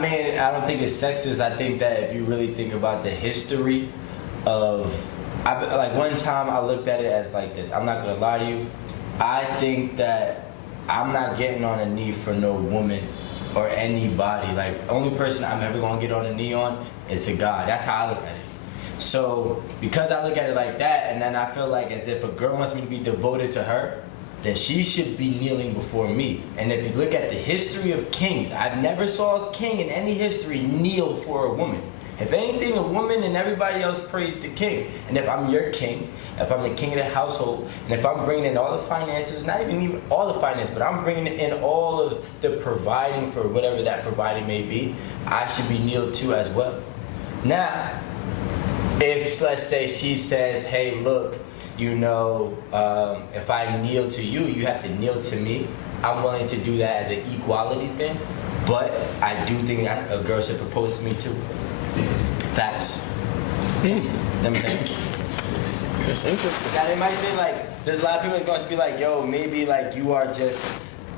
I mean, I don't think it's sexist. I think that if you really think about the history of, like one time I looked at it as like this. I'm not gonna lie to you. I think that I'm not getting on a knee for no woman or anybody. Like, only person I'm ever gonna get on a knee on is to God. That's how I look at it. So because I look at it like that, and then I feel like as if a girl wants me to be devoted to her, then she should be kneeling before me. And if you look at the history of kings, I've never saw a king in any history kneel for a woman. If anything, a woman and everybody else praise the king. And if I'm your king, if I'm the king of the household, and if I'm bringing in all the finances, not even all the finance, but I'm bringing in all of the providing for whatever that providing may be, I should be kneeled to as well. Now, if, let's say, she says, hey, look, you know, if I kneel to you, you have to kneel to me. I'm willing to do that as an equality thing, but I do think that a girl should propose to me too. Facts. Let me say. It's interesting. Now they might say like, there's a lot of people that's going to be like, yo, maybe like you are just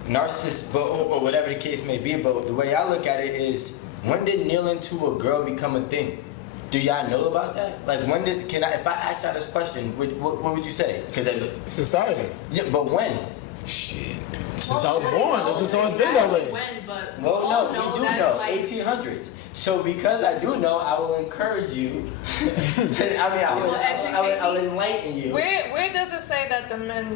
narcissist, or whatever the case may be. But the way I look at it is, when did kneeling to a girl become a thing? Do y'all know about that? Like, when did, if I ask y'all this question, what would you say? Society. Yeah, but when? Shit. Since I was born, this has always been that way. When, but Well, no, we do know, like 1800s. So because I do know, I will encourage you. I will enlighten you. Where does it say that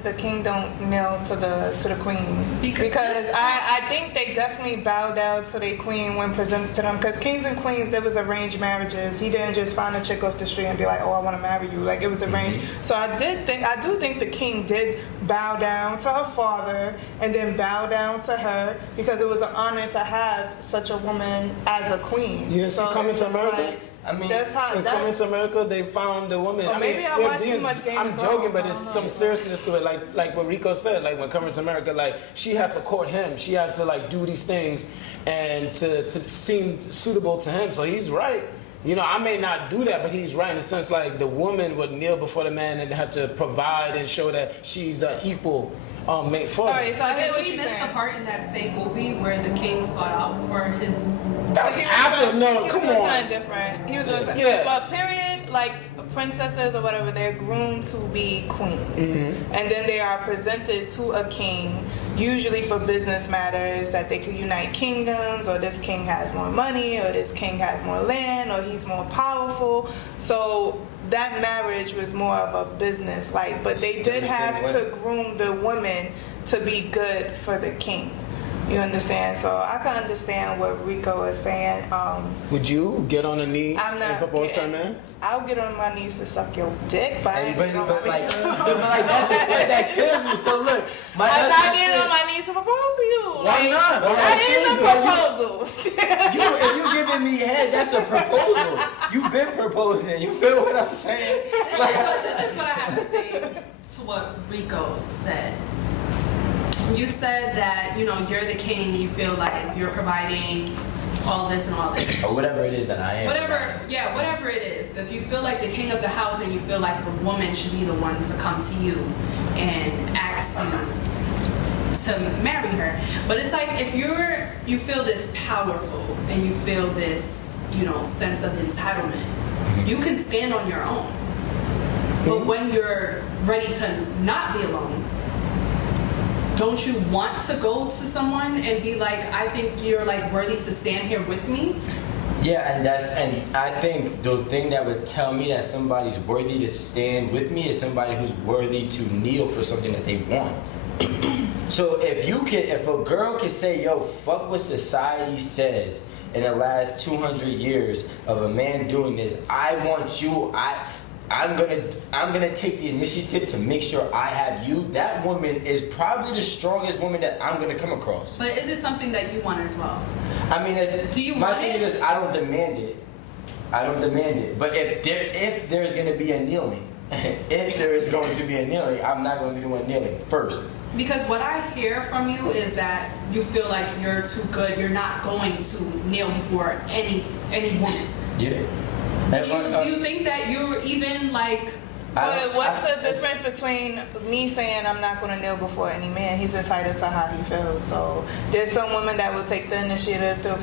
the king don't kneel to the queen? Because I think they definitely bow down to their queen when presented to them. Because kings and queens, there was arranged marriages. He didn't just find a chick off the street and be like, oh, I want to marry you. Like, it was arranged. So I do think the king did bow down to her father and then bow down to her, because it was an honor to have such a woman as a queen. You didn't see Coming to America? Like, I mean, that's how. Coming to America, they found the woman. Or maybe I watched too much Game of I'm Thrones. joking, but there's some seriousness to it. Like what Rico said, like when Coming to America, like she had to court him. She had to like do these things and to seem suitable to him. So he's right. You know, I may not do that, but he's right in the sense like the woman would kneel before the man and have to provide and show that she's equal. Mate for Alright, so I did what we you're miss saying. the part in that same movie where the king sought out for his? That's after. No, He come was doing on. something different. He was doing something. Yeah. But period, like princesses or whatever, they're groomed to be queens, and then they are presented to a king, usually for business matters, that they can unite kingdoms, or this king has more money, or this king has more land, or he's more powerful. So that marriage was more of a business, like, but they did have to groom the women to be good for the king. You understand? So I can understand what Rico is saying. Would you get on a knee I'm not and propose to a getting- man? I'll get on my knees to suck your dick, but I ain't But getting on my like, knees. that's the part that kills me. So look, my I'm not husband getting said- on my knees to propose to you. Why not? That is a proposal. If you giving me head, that's a proposal. You've been proposing. You feel what I'm saying? This is what I have to say to what Rico said. You said that, you know, you're the king, you feel like you're providing all this and all this. Or whatever it is that I am. Whatever it is. If you feel like the king of the house and you feel like the woman should be the one to come to you and ask you to marry her. But it's like if you feel this powerful and you feel this, you know, sense of entitlement, you can stand on your own. But when you're ready to not be alone, don't you want to go to someone and be like, I think you're like worthy to stand here with me? Yeah, and I think the thing that would tell me that somebody's worthy to stand with me is somebody who's worthy to kneel for something that they want. So if a girl can say, yo, fuck what society says in the last 200 years of a man doing this, I want you, I'm gonna take the initiative to make sure I have you. That woman is probably the strongest woman that I'm gonna come across. But is it something that you want as well? I mean, Do you my want thing it? is, I don't demand it. But if there's gonna be a kneeling, if there is going to be a kneeling, I'm not going to be doing kneeling first. Because what I hear from you is that you feel like you're too good. You're not going to kneel before any woman. Yeah. Do you think that you're even like But what's the difference between me saying I'm not going to kneel before any man? He's entitled to how he feels. So there's some women that will take the initiative to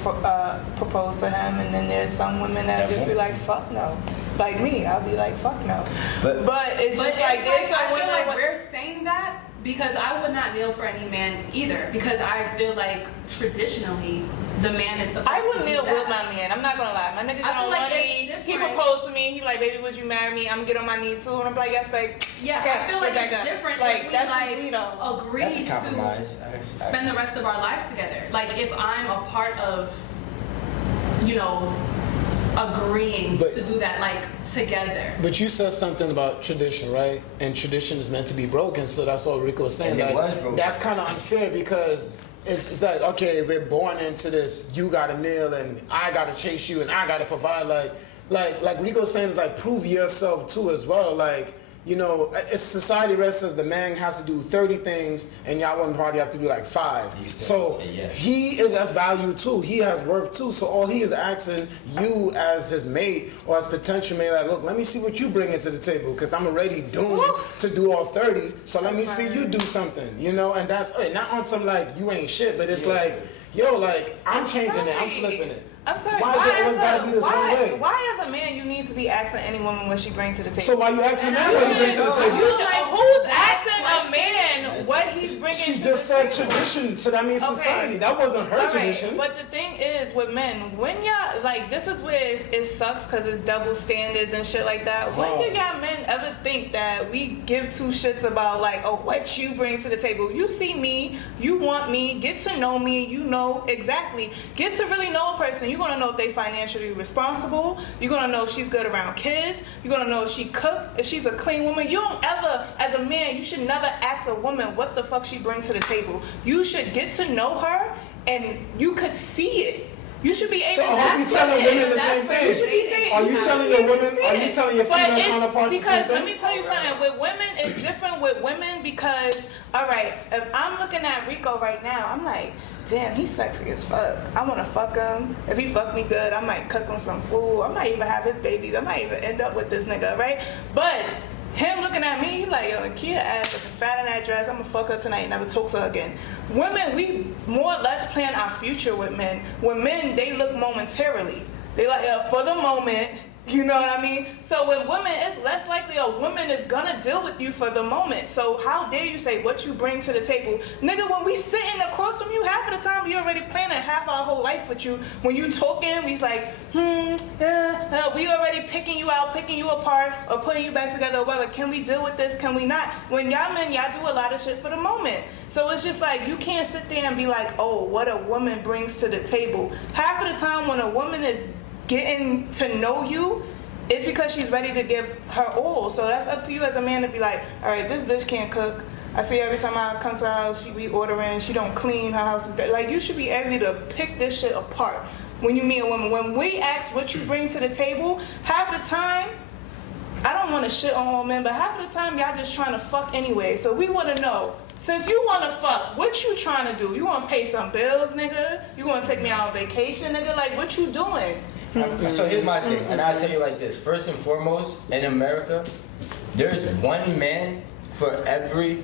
propose to him, and then there's some women that just be like, fuck no. Like me, I'll be like, fuck no. But it's just like, there's some I feel women like we're saying that because I would not kneel for any man either. Because I feel like traditionally, the man is supposed to do that. I would kneel with my man. I'm not gonna lie. My nigga gonna love me. He proposed to me. He like, baby, would you marry me? I'm gonna get on my knees too. And I'm like, yes, like. Yeah, okay, I feel like it's different if we agree to spend the rest of our lives together. Like if I'm a part of, agreeing to do that, like together. But you said something about tradition, right? And tradition is meant to be broken, so that's all Rico was saying. And it was broken. That's kind of unfair because it's like, okay, we're born into this. You gotta kneel, and I gotta chase you, and I gotta provide. Like Rico's saying, is like prove yourself too as well. Like. It's society rest says the man has to do 30 things and y'all women probably have to do like 5. So he is of value too. He has worth too. So all he is asking you as his mate or as potential mate, like, look, let me see what you bring into the table because I'm already doomed to do all 30. So let me see you do something, and that's not on some like you ain't shit, but it's like, yo, like I'm changing it, I'm flipping it. I'm sorry. Why is it always gotta be this one way? Why, as a man, you need to be asking any woman what she brings to the table? So why you asking that what she brings to the table? Who's asking a man what he's bringing? She just said tradition, so that means society. That wasn't her tradition. But the thing is, with men, when y'all like, this is where it sucks because it's double standards and shit like that. When do y'all men ever think that we give two shits about like, what you bring to the table? You see me, you want me, get to know me, you know exactly. Get to really know a person. You're gonna know if they financially responsible. You're gonna know if she's good around kids. You're gonna know if she cook, if she's a clean woman. You don't ever, as a man, you should never ask a woman what the fuck she brings to the table. You should get to know her, and you could see it. You should be able to. So are you telling women the same thing? Are you telling your women? Are you telling your female counterparts the same thing? Because let me tell you something. With women, it's different with women because, all right, if I'm looking at Rico right now, I'm like, damn, he's sexy as fuck. I want to fuck him. If he fuck me good, I might cook him some food. I might even have his babies. I might even end up with this nigga, right? But him looking at me, he like, yo, Nakia ass looking fat in that dress. I'm gonna fuck her tonight, never talk to her again. Women, we more or less plan our future with men. With men, they look momentarily. They like, for the moment. You know what I mean? So with women, it's less likely a woman is gonna deal with you for the moment. So how dare you say what you bring to the table? Nigga, when we sitting across from you, half of the time we already planning half our whole life with you. When you talking, we's like, we already picking you out, picking you apart, or putting you back together, or whatever. Can we deal with this? Can we not? When y'all men, y'all do a lot of shit for the moment. So it's just like, you can't sit there and be like, oh, what a woman brings to the table. Half of the time when a woman is getting to know you, it's because she's ready to give her all. So that's up to you as a man to be like, all right, this bitch can't cook. I see every time I come to her house, she be ordering, she don't clean her house. Like, you should be able to pick this shit apart when you meet a woman. When we ask what you bring to the table, half the time, I don't want to shit on all men, but half of the time y'all just trying to fuck anyway. So we want to know, since you want to fuck, what you trying to do? You want to pay some bills, nigga? You want to take me out on vacation, nigga? Like, what you doing? So here's my thing, and I'll tell you like this. First and foremost, in America, there's one man for every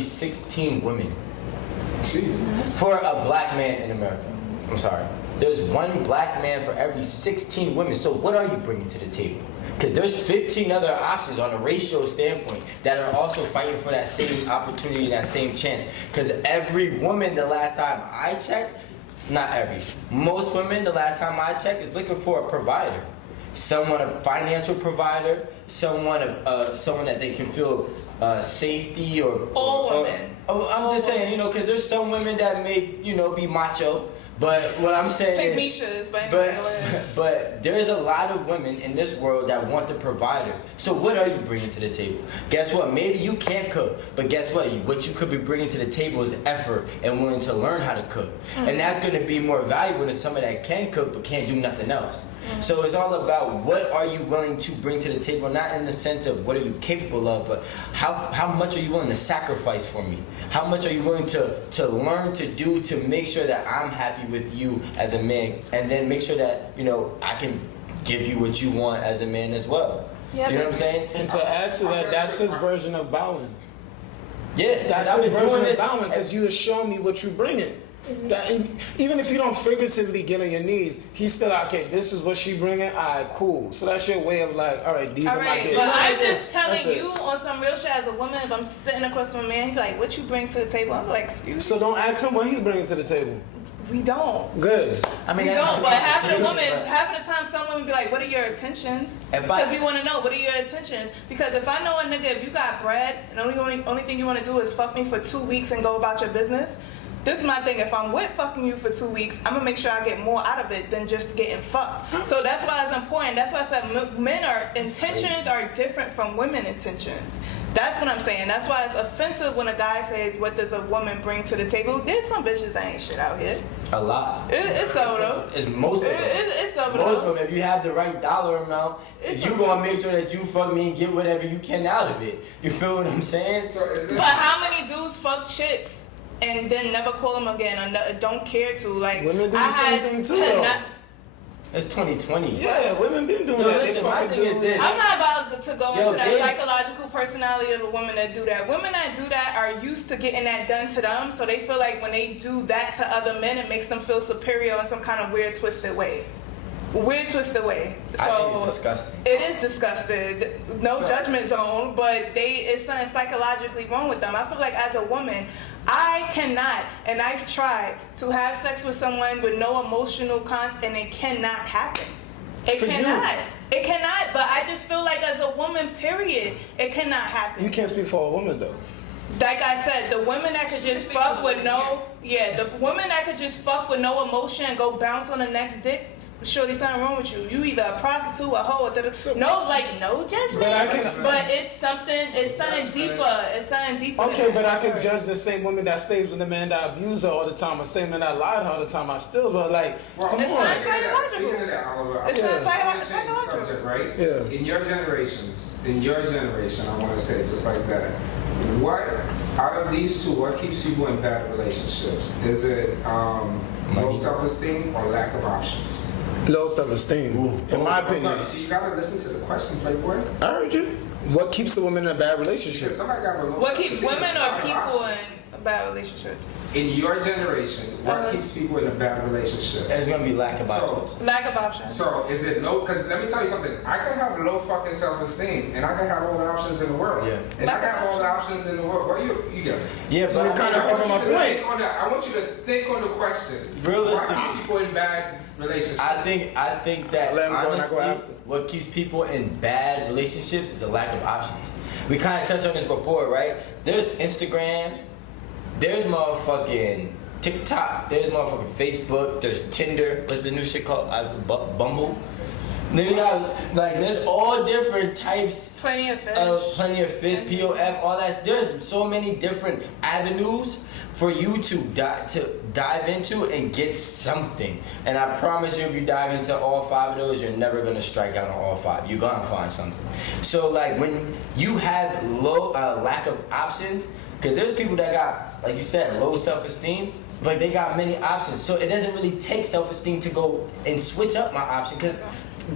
16 women. Jesus. For a black man in America. I'm sorry. There's one black man for every 16 women. So what are you bringing to the table? Because there's 15 other options on a ratio standpoint that are also fighting for that same opportunity, that same chance. Because every woman, the last time I checked, not every, most women, the last time I checked, is looking for a provider. Someone, a financial provider, someone that they can feel safety or... All women. I'm just saying, because there's some women that may, be macho. But what I'm saying is, but there's a lot of women in this world that want the provider. So what are you bringing to the table? Guess what? Maybe you can't cook, but guess what? What you could be bringing to the table is effort and willing to learn how to cook. Mm-hmm. And that's going to be more valuable than someone that can cook but can't do nothing else. Mm-hmm. So it's all about what are you willing to bring to the table, not in the sense of what are you capable of, but how much are you willing to sacrifice for me? How much are you willing to learn to do to make sure that I'm happy with you as a man, and then make sure that I can give you what you want as a man as well. Yeah, you know what I'm saying? And to add to that, that's his version of bowing. Yeah, That's I've his been doing version of it. bowing because you are showing me what you're bringing. That, even if you don't figuratively get on your knees, he's still okay. This is what she bringing. All right, cool. So that's your way of like, all right, these All are my right, gifts. but I'm just That's telling it. you on some real shit as a woman, if I'm sitting across from a man, he's like, what you bring to the table? I'm like, excuse me. So don't ask him what he's bringing to the table. We don't. Good. I mean, We that's don't, what but I'm half of the saying, women, but- half of the time, some women be like, "What are your intentions?" If Because I- we want to know, what are your intentions? Because if I know a nigga, if you got bread and only thing you want to do is fuck me for 2 weeks and go about your business, this is my thing. If I'm with fucking you for 2 weeks, I'm gonna make sure I get more out of it than just getting fucked. So that's why it's important. That's why I said men are intentions are different from women intentions. That's what I'm saying. That's why it's offensive when a guy says, "What does a woman bring to the table?" There's some bitches that ain't shit out here. A lot. It's so though. It's most of them. It's so Most though. of them, if you have the right dollar amount, It's you okay. gonna make sure that you fuck me and get whatever you can out of it. You feel what I'm saying? So is this, But how many dudes fuck chicks and then never call them again or don't care to? Like, Women do the I same had thing too, though. It's 2020. Yeah, women been doing Yo, that. They listen, my fucking thing is do- this. I'm not about to go Yo, into that babe. psychological personality of the women that do that. Women that do that are used to getting that done to them, so they feel like when they do that to other men, it makes them feel superior in some kind of weird, twisted way. Weird, twisted way. So I think it's disgusting. It is disgusted. No judgment zone, but it's something psychologically wrong with them. I feel like as a woman, I cannot, and I've tried to have sex with someone with no emotional content, and it cannot happen. It For you. cannot. It cannot. But I just feel like as a woman, period, it cannot happen. You can't speak for a woman though. Like I said, the women that could just speak fuck for the with women no, the women that could just fuck with no emotion and go bounce on the next dick, shorty, something wrong with you. You either a prostitute, a hoe, no judgment. But I can- But it's something deeper. It's something deeper. Okay, than but that. I can Sorry. judge the same woman that stays with the man that abuse her all the time, or same man that lied to her all the time. I still, but like, well, come It's on. not speaking of that, Oliver, It's I not wanna change the psychological. subject, right? Yeah. In your generation, I want to say it just like that. What out of these two, what keeps people in bad relationships? Is it low self-esteem or lack of options? Low self-esteem, in my opinion. No, see, you gotta listen to the question, Playboy. I heard you. What keeps a woman in a bad relationship? Because somebody got a low What keeps self-esteem women and or lack of people options. in bad relationships? In your generation, what keeps people in a bad relationship? There's gonna be lack of So- options. Lack of options. So is it low? Because let me tell you something. I can have low fucking self-esteem, and I can have all the options in the world. Yeah. And I can have all the options in the world. Well, you get it. Yeah, but So I it kinda mean, I want on you my to point. think on that. I want you to think on the question. Realistically- Why keep people in bad relationships? I think that Let 'em go and I go honestly, after. what keeps people in bad relationships is a lack of options. We kind of touched on this before, right? There's Instagram, there's motherfucking TikTok, there's motherfucking Facebook, there's Tinder. What's the new shit called? Bumble. Then you got like there's all different types Plenty of fish. Plenty of fish, POF, all that. There's so many different avenues for you to dive into and get something. And I promise you, if you dive into all 5 of those, you're never gonna strike out on all 5. You're gonna find something. So like when you have low lack of options, because there's people that got, like you said, low self-esteem, but they got many options. So it doesn't really take self-esteem to go and switch up my option, because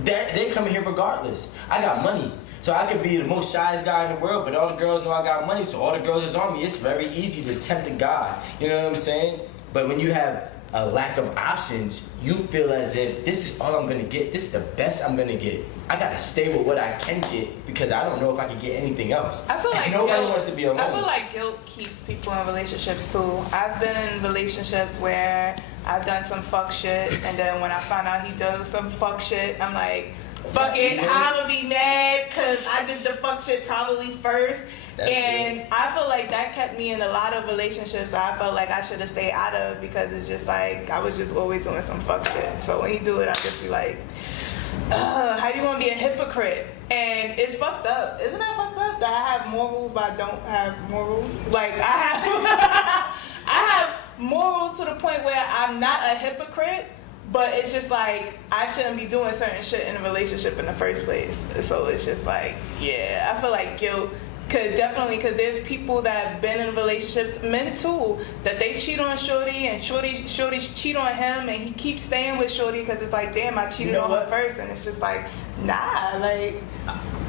they come here regardless. I got money. So I could be the most shyest guy in the world, but all the girls know I got money, so all the girls is on me. It's very easy to tempt a guy. You know what I'm saying? But when you have a lack of options, you feel as if this is all I'm gonna get. This is the best I'm gonna get. I gotta stay with what I can get because I don't know if I can get anything else. I feel And like nobody guilt, wants to be alone. I feel like guilt keeps people in relationships too. I've been in relationships where I've done some fuck shit, and then when I find out he does some fuck shit, I'm like, fuck it, I'ma be mad because I did the fuck shit probably first. That's And I feel like that kept me in a lot of relationships that I felt like I should have stayed out of, because it's just like I was just always doing some fuck shit. So when you do it, I just be like, how you gonna be a hypocrite? And it's fucked up. Isn't that fucked up that I have morals but I don't have morals? Like I have I have morals to the point where I'm not a hypocrite, but it's just like I shouldn't be doing certain shit in a relationship in the first place. So it's just like, yeah, I feel like guilt could definitely, because there's people that have been in relationships, men too, that they cheat on Shorty and Shorty cheat on him, and he keeps staying with Shorty because it's like, damn, I cheated You know on what? her first, and it's just like, nah, like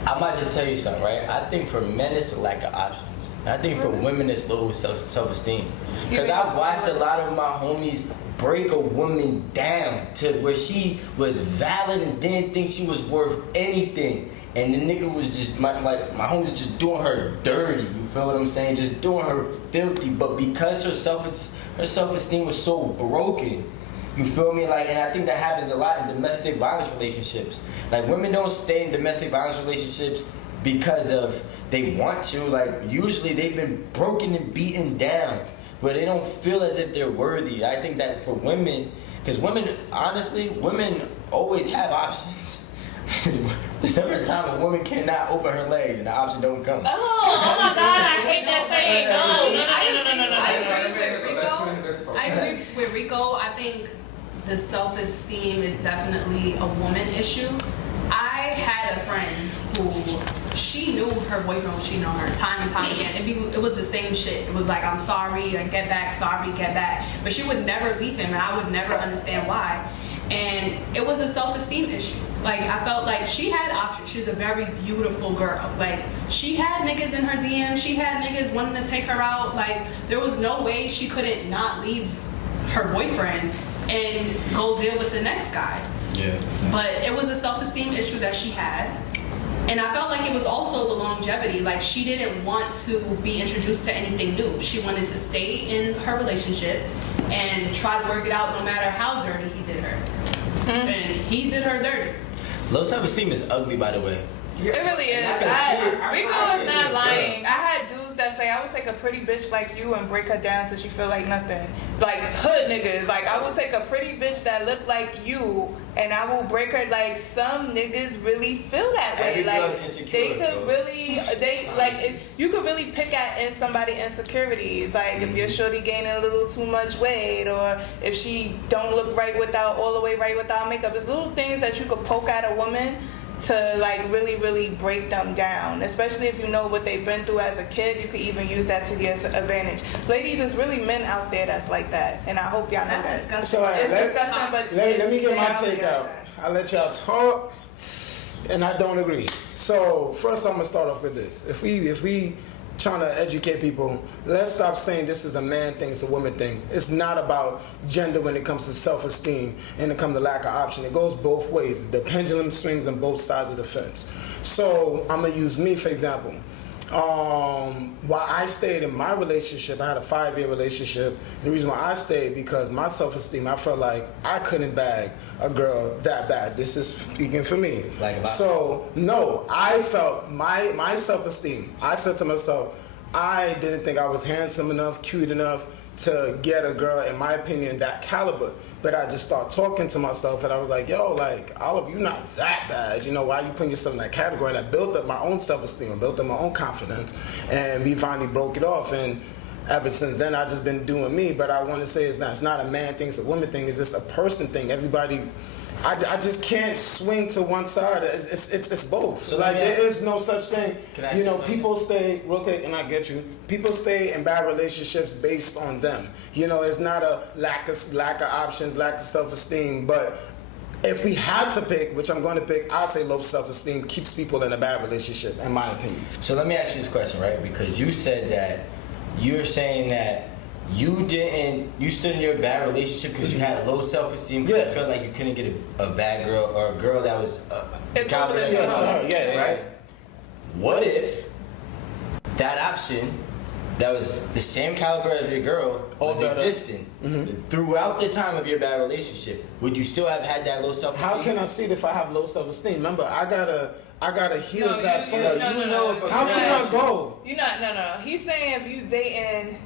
I might just tell you something, right? I think for men it's a lack of options. I think for women it's low self-esteem. Because I've watched a lot of my homies break a woman down to where she was valid and didn't think she was worth anything. And the nigga was just, my homie was just doing her dirty. You feel what I'm saying? Just doing her filthy. But because her self-esteem was so broken, you feel me? Like, and I think that happens a lot in domestic violence relationships. Like, women don't stay in domestic violence relationships because of they want to. Like, usually they've been broken and beaten down, where they don't feel as if they're worthy. I think that for women, because women, honestly, women always have options. There's never a time a woman cannot open her legs and the option don't come. Oh my God, I hate that saying. No. I agree with Rico. I think the self-esteem is definitely a woman issue. I had a friend who she knew her boyfriend was cheating on her time and time again. It was the same shit. It was like, I'm sorry, I get back, sorry, get back. But she would never leave him, and I would never understand why. And it was a self-esteem issue. Like, I felt like she had options. She's a very beautiful girl. Like, she had niggas in her DM. She had niggas wanting to take her out. Like, there was no way she couldn't not leave her boyfriend and go deal with the next guy. Yeah. But it was a self-esteem issue that she had. And I felt like it was also the longevity. Like, she didn't want to be introduced to anything new. She wanted to stay in her relationship and try to work it out no matter how dirty he did her. And he did her dirty. Low self-esteem is ugly, by the way. It really is. Rico is not lying. I had dudes that say I would take a pretty bitch like you and break her down so she feel like nothing. Like hood niggas. Like I would take a pretty bitch that looked like you and I will break her. Like some niggas really feel that way. Every Like girl's insecure, they could bro. really, you could really pick at in somebody insecurities. Like if your shorty gaining a little too much weight, or if she don't look right without all the way right without makeup. It's little things that you could poke at a woman to like really, really break them down. Especially if you know what they've been through as a kid, you could even use that to your advantage. Ladies, there's really men out there that's like that, and I hope y'all know that. That's disgusting. So It's disgusting, but let me get my they take out out. I'll let y'all talk, and I don't agree. So first, I'm gonna start off with this. If we trying to educate people, let's stop saying this is a man thing, it's a woman thing. It's not about gender when it comes to self-esteem and it comes to lack of option. It goes both ways. The pendulum swings on both sides of the fence. So I'm gonna use me for example. While I stayed in my relationship, I had a 5-year relationship. The reason why I stayed because my self-esteem, I felt like I couldn't bag a girl that bad. This is speaking for me. So no, I felt my self-esteem. I said to myself, I didn't think I was handsome enough, cute enough to get a girl, in my opinion, that caliber. But I just started talking to myself and I was like, yo, like, Olive, you're not that bad. You know, why you putting yourself in that category? And I built up my own self-esteem, built up my own confidence, and we finally broke it off. And ever since then, I've just been doing me. But I want to say it's not a man thing, it's a woman thing, it's just a person thing. Everybody, I just can't swing to one side. It's both. So like there is no such thing. You know, people stay real quick, and I get you. People stay in bad relationships based on them. You know, it's not a lack of options, lack of self-esteem. But if we had to pick, which I'm going to pick, I'll say low self-esteem keeps people in a bad relationship, in my opinion. So let me ask you this question, right? Because you said that you're saying that you stood in your bad relationship because you had low self-esteem because you felt like you couldn't get a bad girl or a girl that was confident. Right? What if that option that was the same caliber of your girl was existing throughout the time of your bad relationship? Would you still have had that low self-esteem? How can I see it if I have low self-esteem? Remember, I gotta heal that first. How can I go? No. He's saying if you dating,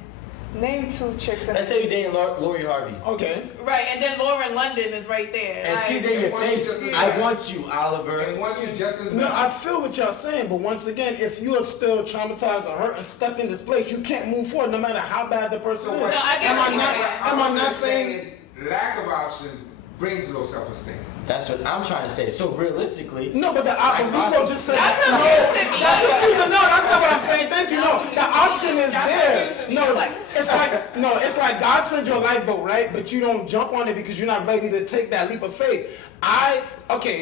name 2 chicks. Let's say you dating Lori Harvey. Okay. Right, and then Lauren London is right there. And she's in your face. I want you, Oliver. And once you just as No, I feel what y'all saying, but once again, if you are still traumatized or hurt and stuck in this place, you can't move forward no matter how bad the person is. No, I get am I not saying lack of options brings low self-esteem. That's what I'm trying to say. So realistically, No, but Rico just said that. No, that's confusing. No, that's not what I'm saying. Thank you. No, the option is there. No, it's like God sent you a lifeboat, right? But you don't jump on it because you're not ready to take that leap of faith.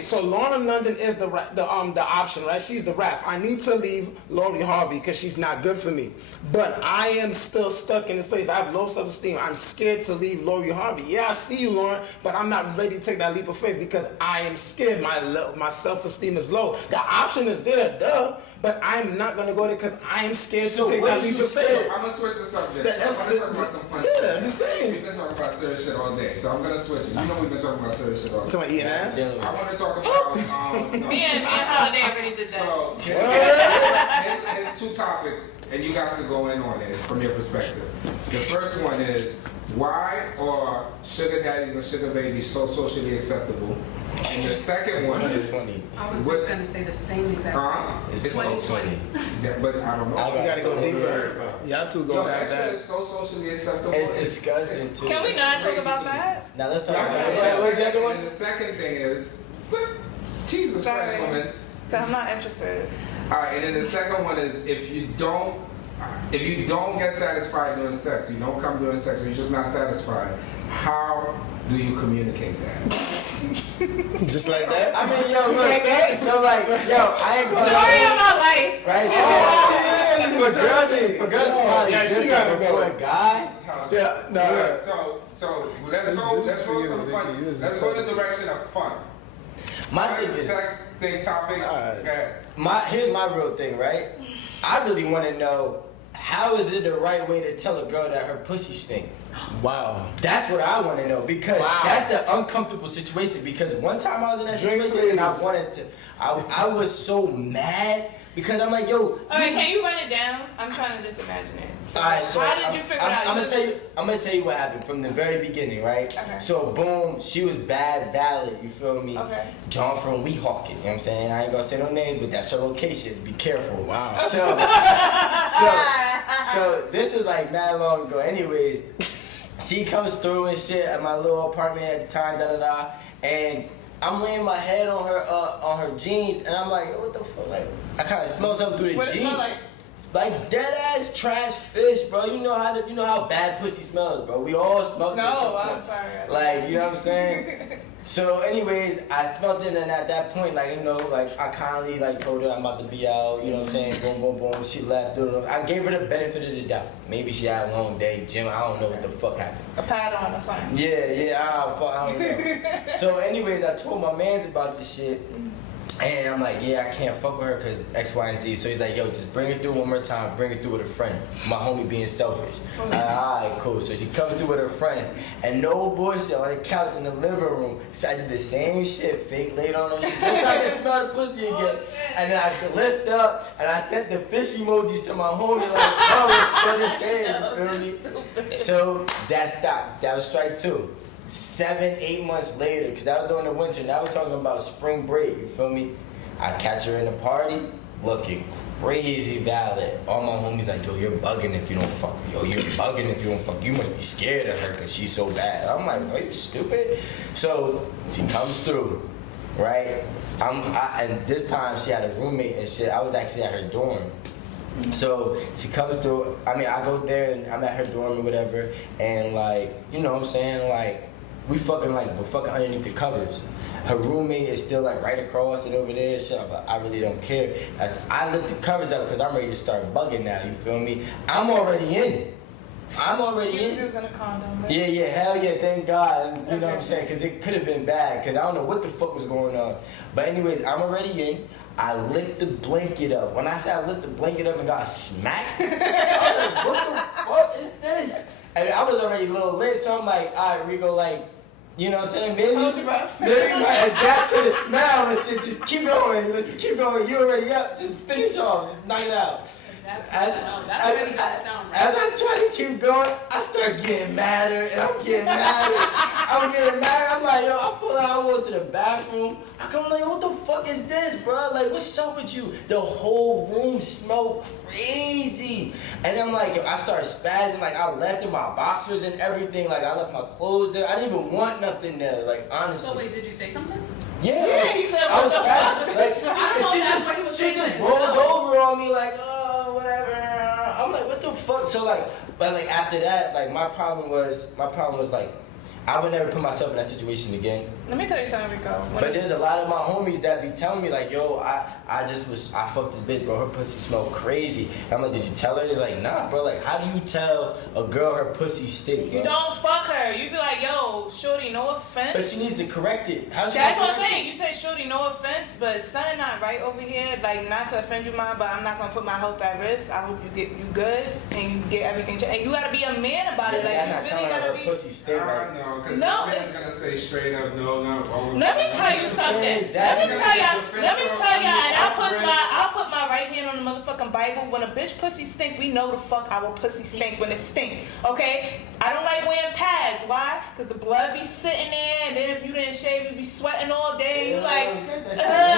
So Lauren London is the option, right? She's the raft. I need to leave Lori Harvey because she's not good for me. But I am still stuck in this place. I have low self-esteem. I'm scared to leave Lori Harvey. Yeah, I see you, Lauren, but I'm not ready to take that leap of faith because I am scared. My self-esteem is low. The option is there, duh. But I'm not gonna go there because I am scared to take that leap of faith. I'm gonna switch the subject. I'm gonna talk about some fun shit. Yeah, I'm just saying. We've been talking about serious shit all day, so I'm gonna switch it. You know we've been talking about serious shit all day. Somebody eating ass? I want to talk about. Me and Holiday already did that. So here's two topics, and you guys can go in on it from your perspective. The first one is why are sugar daddies and sugar babies so socially acceptable? And the second one is I was just gonna say the same exact thing. it's 2020. Yeah, but I don't know. You gotta go deeper. Y'all two Yo, go that have shit that. is so socially acceptable. it's disgusting too. Can we not talk about that? Now let's talk Yeah, about yeah, what's the other and one? the second thing is, Jesus Christ, Sorry. woman. So I'm not interested. All right, and then the second one is if you don't get satisfied during sex, you don't come during sex, or you're just not satisfied, how do you communicate that? Just like that? I mean, yo, look, like that? so like, yo, I ain't gonna Story of my life. right? So, for girls, it's probably Yeah, she different, gotta but go. for a guy, Yeah, no. Alright, so let's go This is for you, some Nikki. fun. This is Let's go in the direction of fun. my Fun, thing is, sex thing topics. Alright. here's my real thing, right? I really want to know, how is it the right way to tell a girl that her pussy stink? Wow. That's what I want to know, because Wow. that's an uncomfortable situation. Because one time I was in that Drink, situation and I please. wanted to, I was so mad because I'm like, yo. Alright, can you run it down? I'm trying to just imagine it. So, Alright, so how did you figure it out? I'm gonna tell you what happened from the very beginning, right? Okay. So boom, she was bad valid, you feel me? Okay. John from Weehawken, you know what I'm saying? I ain't gonna say no names, but that's her location. Be careful. Wow. So this is like mad long ago. Anyways, she comes through and shit at my little apartment at the time, and I'm laying my head on her jeans, and I'm like, what the fuck? Like, I kind of smell something through the What it jeans. smell like? Like dead ass trash fish, bro. You know how bad pussy smells, bro. We all smell it. No, I'm sorry. Like, you know what I'm saying? So, anyways, I smelled it, and at that point, like, you know, like, I kindly, like, told her I'm about to be out, you know what I'm saying? Boom, boom, boom. She left. I gave her the benefit of the doubt. Maybe she had a long day, gym. I don't know what the fuck happened. A pad on or something. Yeah, I don't know. So, anyways, I told my mans about this shit. And I'm like, yeah, I can't fuck with her because X, Y, and Z. So he's like, yo, just bring her through one more time. Bring her through with a friend. My homie being selfish. All right, cool. So she comes through with her friend. And no bullshit, on the couch in the living room. So I did the same shit, fake laid on her. She just so I can smell the pussy again. And then I lift up and I sent the fish emojis to my homie like, oh, it's still the same. You feel me? So that stopped. That was strike two. 7-8 months later, because that was during the winter. Now we're talking about spring break, you feel me? I catch her in the party, looking crazy valid. All my homies like, yo, you're bugging if you don't fuck. Yo, you're bugging if you don't fuck. You must be scared of her because she's so bad. I'm like, are you stupid? So she comes through, right? And this time she had a roommate and shit. I was actually at her dorm. So she comes through, I mean, I go there and I'm at her dorm or whatever, and like, you know what I'm saying, like, we fucking like, we're fucking underneath the covers. Her roommate is still like right across and over there and shit, but I really don't care. I lift the covers up because I'm ready to start bugging now, you feel me? I'm already in. I'm already You was in. using a condom. But Yeah, hell yeah, thank God. You know what I'm saying? Because it could have been bad, because I don't know what the fuck was going on. But anyways, I'm already in. I lift the blanket up. When I say I lift the blanket up and got smacked, I was like, what the fuck is this? And I was already a little lit, so I'm like, all right, Rico, like, you know what I'm saying? Maybe Hold your breath. you might adapt to the smell and shit. Just keep going. Let's keep going. You're already up. Just finish off. Knock it out. That really does sound right. As I try to keep going, I start getting madder, and I'm getting madder. I'm like, yo, I pull like, I go to the bathroom. I come like, what the fuck is this, bro? Like, what's up with you? The whole room smelled crazy. And I'm like, yo, I started spazzing. Like, I left in my boxers and everything. Like, I left my clothes there. I didn't even want nothing there. Like, honestly. So wait, did you say something? Yeah, he said, I was what the spazzing. fuck? Like, I don't know if that's what he was she saying just to rolled himself. over on me like, oh, whatever. I'm like, what the fuck? So like, but like after that, like my problem was like, I would never put myself in that situation again. Let me tell you something, Rico. But there's a lot of my homies that be telling me like, yo, I fucked this bitch, bro. Her pussy smelled crazy. I'm like, did you tell her? It's like, nah, bro. Like, how do you tell a girl her pussy stink, bro? You don't fuck her. You be like, yo, shorty, no offense. But she needs to correct it. How's she That's gonna what I'm correct saying. You say, shorty, no offense, but something not right over here. Like, not to offend you, mom, but I'm not gonna put my health at risk. I hope you good and you get everything. And you gotta be a man about it. Like, I'm you not really telling her gotta her be. pussy stink. Like, No, because No, no, it's- gonna say straight up, no, wrong. Let me tell you something. Exactly. Let me tell ya, and I'll put my right hand on the motherfucking Bible. When a bitch pussy stink, we know the fuck our pussy stink when it stink. Okay? I don't like wearing pads. Why? Because the blood be sitting there, and then if you didn't shave, you be sweating all day. You like,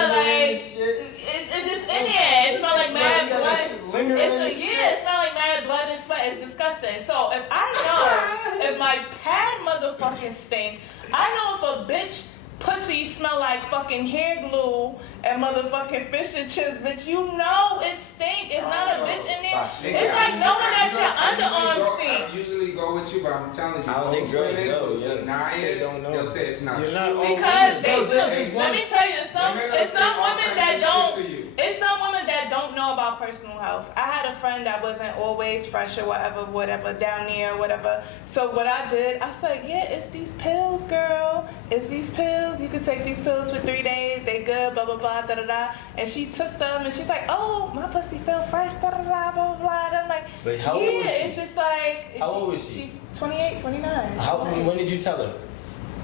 it's just in there. It smell like mad blood. It smell like mad blood and sweat. It's disgusting. So if I know if my pad motherfucking stink, I know if a bitch pussy smell like fucking hair glue and motherfucking fish and chips, bitch, you know it stink. It's not a bitch in there. It's like knowing that your underarms stink. I usually go with you, but I'm telling you, I don't think most girls women know, will yeah. deny it. They don't know. They'll say it's not You're true. not all Because they women. let me tell you, it's some women that don't. To you. It's some women that don't know about personal health. I had a friend that wasn't always fresh or whatever, down there, whatever. So what I did, I said, yeah, it's these pills, girl. It's these pills. You can take these pills for 3 days. They good, blah, blah, blah, da, da, da. And she took them, and she's like, oh, my pussy felt fresh, da, da, da, blah, blah, blah. And I'm like, But how old was she? It's just like, How old was she? She's 28, 29. When did you tell her?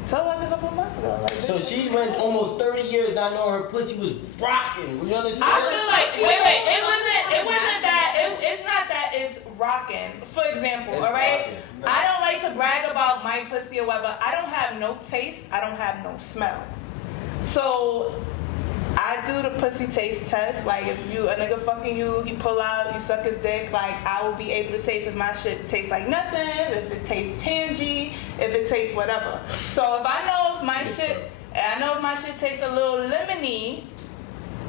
Told like a couple of months ago. Like, So she went almost 30 years not knowing her pussy was rocking. You understand? I feel like wait, it's not that it's rocking. For example, It's all right, rocking. No. I don't like to brag about my pussy or whatever. I don't have no taste. I don't have no smell. So I do the pussy taste test. Like if a nigga fucking you, he pull out, you suck his dick. Like I will be able to taste if my shit tastes like nothing, if it tastes tangy, if it tastes whatever. So if I know if my shit tastes a little lemony,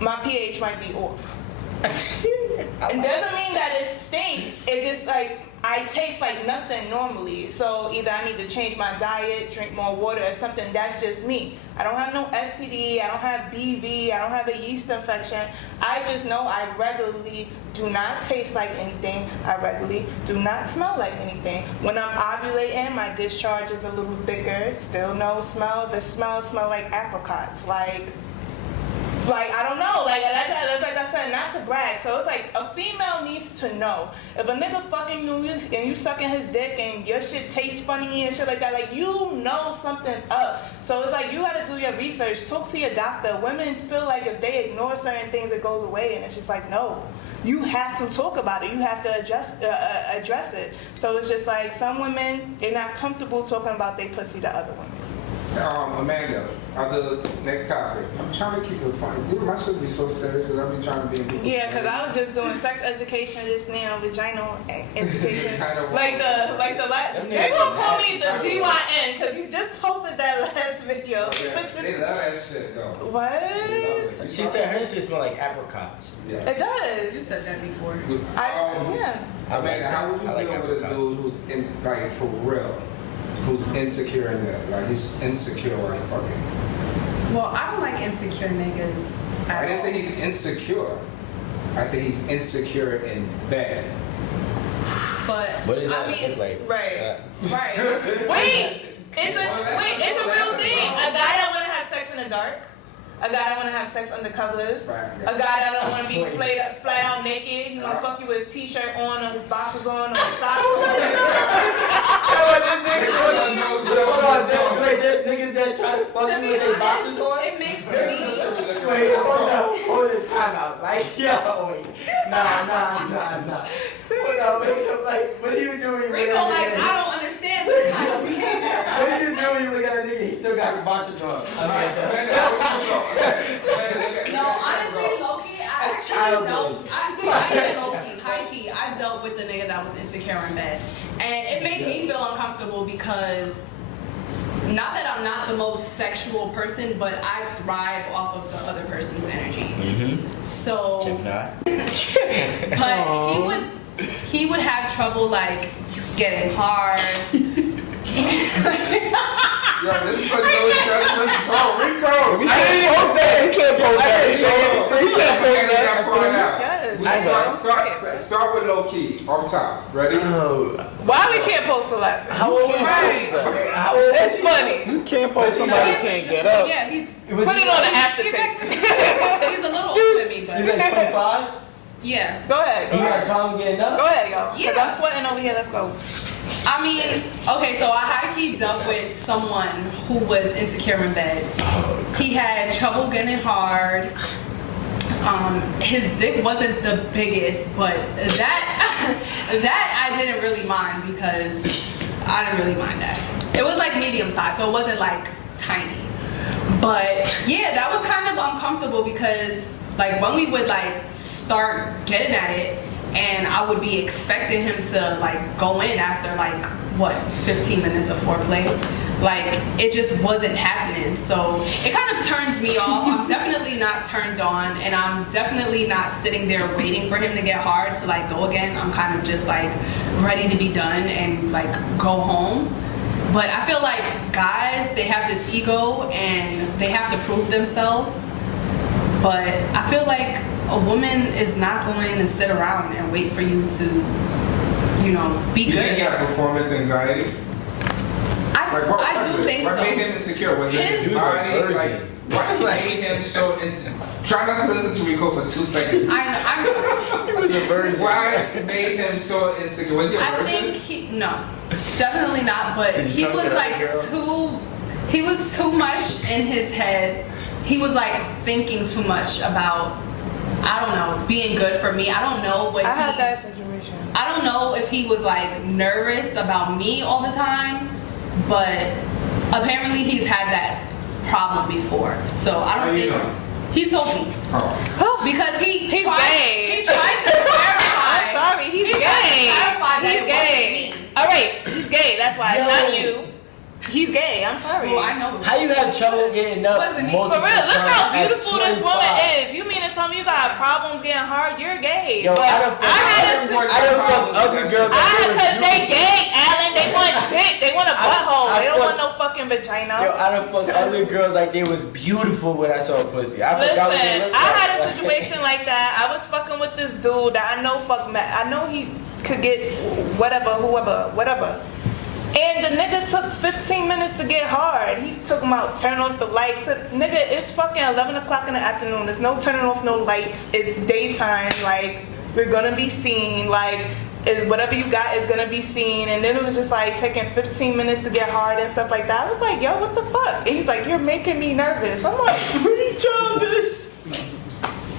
my pH might be off. It doesn't mean that it stinks. It just like I taste like nothing normally. So either I need to change my diet, drink more water, or something. That's just me. I don't have no STD. I don't have BV. I don't have a yeast infection. I just know I regularly do not taste like anything. I regularly do not smell like anything. When I'm ovulating, my discharge is a little thicker. Still no smell. If it smells, smell like apricots. Like I don't know, like I said, not to brag. So it's like a female needs to know if a nigga fucking you and you sucking his dick and your shit tastes funny and shit like that. Like you know something's up. So it's like you gotta do your research. Talk to your doctor. Women feel like if they ignore certain things, it goes away, and it's just like no. You have to talk about it. You have to address it. So it's just like some women, they're not comfortable talking about their pussy to other women. Amanda, next topic. I'm trying to keep it fun. Dude, my shit be so serious because I be trying to be. Yeah, because I was just doing sex education just now, vaginal education. like the last. They gonna call me the GYN because you just posted that last video. Yeah, they love that shit though. What? She said her shit smell like apricots. Yeah. It does. You said that before. Yeah. Amanda, how would you I like deal with a dude who's in, like for real? Who's insecure in that? Like he's insecure like fucking. Well, I don't like insecure niggas. I didn't say he's insecure. I said he's insecure in bed. But What does that I mean, look like? Right. Uh, Right. It's a real thing. A guy that wanna have sex in the dark. A guy that wanna have sex under covers. A guy that don't wanna be flat out naked. He wanna fuck you with his t-shirt on or his boxers on or his socks on. There's niggas that try to fuck to you be with their honest, boxers on? it makes me. Wait, hold the time out. Like, yo, wait. Nah. Hold on, like, what are you doing? Rico, like, I don't understand this kind of behavior. What are you doing when you look at a nigga? He still got his boxers No, honestly, low-key, I dealt with the nigga that was insecure in bed. And it made me feel uncomfortable because, not that I'm not the most sexual person, but I thrive off of the other person's energy. So, but he would have trouble like getting hard. Yo, this is a no judgment song. Rico! I didn't post that. You can't post that. You can't post that. Start with low key, off top. Ready? Why we can't post a laughing? How old is that? It's funny. You can't post somebody who can't get up. Yeah, Put it on the aftertaste. he's a little older than me, but He's like 25? yeah. Go ahead. You got a problem getting up? Go ahead, y'all. Because Yeah. I'm sweating over here. Let's go. I mean, okay, so I high-key dealt with someone who was insecure in bed. He had trouble getting hard. His dick wasn't the biggest, but that I didn't really mind because I didn't really mind that. It was like medium size, so it wasn't like tiny. But yeah, that was kind of uncomfortable because like when we would like start getting at it, and I would be expecting him to like go in after like what 15 minutes of foreplay. Like it just wasn't happening. So it kind of turns me off. I'm definitely not turned on, and I'm definitely not sitting there waiting for him to get hard to like go again. I'm kind of just like ready to be done and like go home. But I feel like guys, they have this ego and they have to prove themselves. But I feel like a woman is not going to sit around and wait for you to, you know, be You good. think he had performance anxiety? I do think what so. made him insecure? Was it his His- body? Like, what made him so... Try not to listen to Rico for 2 seconds. I'm Why made him so insecure? Was he a I virgin? think no, definitely not. But he was like he was too much in his head. He was like thinking too much about, I don't know, being good for me. I don't know what I had that situation. I don't know if he was like nervous about me all the time, but apparently he's had that problem before. So I don't think he's hoping. Oh. Because he's gay. He tried to clarify. I'm sorry, he's He gay. tried to clarify that He's it gay. wasn't me. All right, he's gay. That's why it's not you. He's gay. I'm sorry. Well, I know. How you have trouble getting up Wasn't me. multiple For real, look how times at beautiful this 25? woman is. You mean to tell me you got problems getting hard? You're gay. Yo, But I done fucked ugly girls. Because they gay, Alan. They want dick. They want a butthole. I They don't want fuck- no fucking vagina. Yo, I done fucked other girls like they was beautiful when I saw a pussy. I forgot what they Listen, looked I like. had a situation like that. I was fucking with this dude that I know I know he could get whatever. And the nigga took 15 minutes to get hard. He took him out, turn off the lights. Nigga, it's fucking 11 o'clock in the afternoon. There's no turning off no lights. It's daytime. Like, we're gonna be seen. Like, whatever you got is gonna be seen. And then it was just like taking 15 minutes to get hard and stuff like that. I was like, yo, what the fuck? And he's like, you're making me nervous. I'm like, he's childish.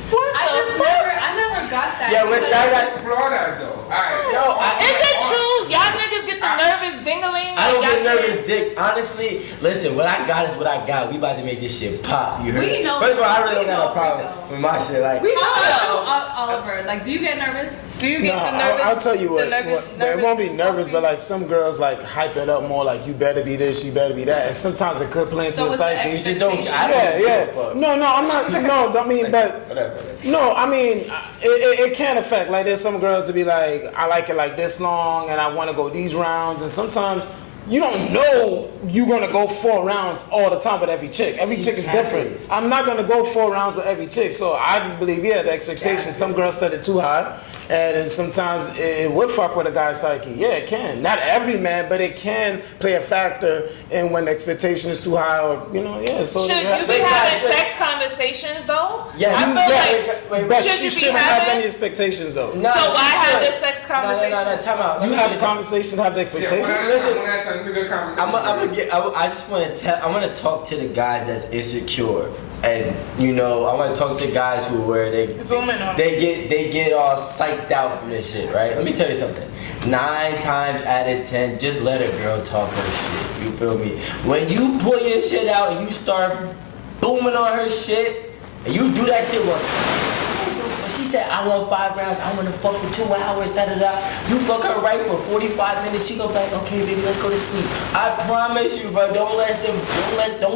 What the fuck? I never got that. Yeah, which because- I got. Explore that though. Alright. Yo, Is it true? Y'all niggas get the nervous dingling? I don't Y'all get nervous, can't- dick. Honestly, listen, what I got is what I got. We about to make this shit pop. You heard? We know- First of all, I really we don't got know, a problem we know. with my shit. Like, How about you, Oliver? Like, do you get nervous? Do you get the nervous? I'll tell you what, the nervous- but it won't be nervous, something? but like some girls like hype it up more, like you better be this, you better be that, and sometimes it could play into So the it's the psyche. you just don't. I don't Yeah, give a yeah. fuck. No, I'm not. No, I mean, but Whatever. no, I mean, it can affect. Like, there's some girls to be like, I like it like this long, and I want to go these rounds, and sometimes you don't know you're gonna go 4 rounds all the time with every chick. Every chick is different. I'm not gonna go 4 rounds with every chick, so I just believe, yeah, the expectation. Some girls set it too high. And then sometimes it would fuck with a guy's psyche. Yeah, it can. Not every man, but it can play a factor in when the expectation is too high, or yeah. So Should you be Wait, having guys, sex conversations though? Yes. I feel Yes. like Wait, but should she you be shouldn't have having? any expectations though. No, So she why have should. this sex No, conversation? time out. You Let me have tell a conversation, have the expectation. Yeah, Listen. one at a time. It's a good conversation. I just want to tell. I want to talk to the guys that's insecure, and I want to talk to guys where Zoom in on they get all psyched out from this shit, right? Let me tell you something. 9 times out of 10, just let a girl talk her shit. You feel me? When you pull your shit out and you start booming on her shit, and you do that shit when she said, I want 5 rounds, I want to fuck for 2 hours, da-da-da. You fuck her right for 45 minutes, she go back, okay, baby, let's go to sleep. I promise you, bro, don't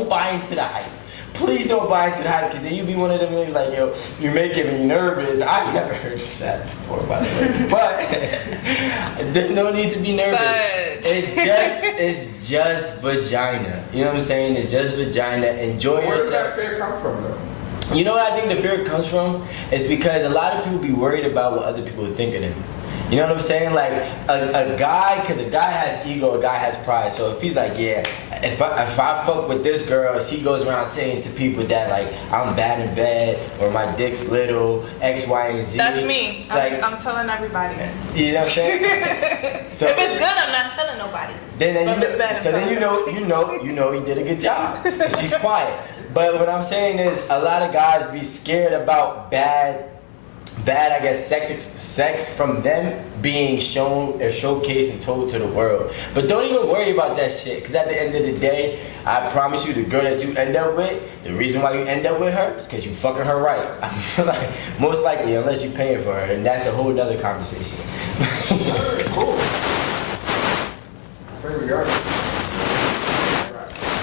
buy into the hype. Please don't buy into the hype, because then you be one of them niggas like, yo, you're making me nervous. I've never heard that before, by the way. But there's no need to be nervous. It's just vagina. You know what I'm saying? It's just vagina. Enjoy Where does yourself. that fear come from, though? You know what I think the fear comes from? Is because a lot of people be worried about what other people think of them. You know what I'm saying? Like a guy, because a guy has ego, a guy has pride. So if he's like, yeah, if I fuck with this girl, she goes around saying to people that like I'm bad in bed or my dick's little, X, Y, and Z. That's me. Like, I'm telling everybody. You know what I'm saying? So if it's good, I'm not telling nobody. Then But if it's bad, I'm so then telling you know he did a good job. She's quiet. But what I'm saying is a lot of guys be scared about bad, I guess, sex from them being shown or showcased and told to the world. But don't even worry about that shit, because at the end of the day, I promise you, the girl that you end up with, the reason why you end up with her is because you fucking her right. Like, most likely, unless you're paying for her, and that's a whole other conversation. Cool. There we go.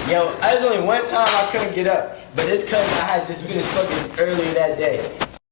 Yo, there's only one time I couldn't get up, but it's because I had just finished fucking earlier that day.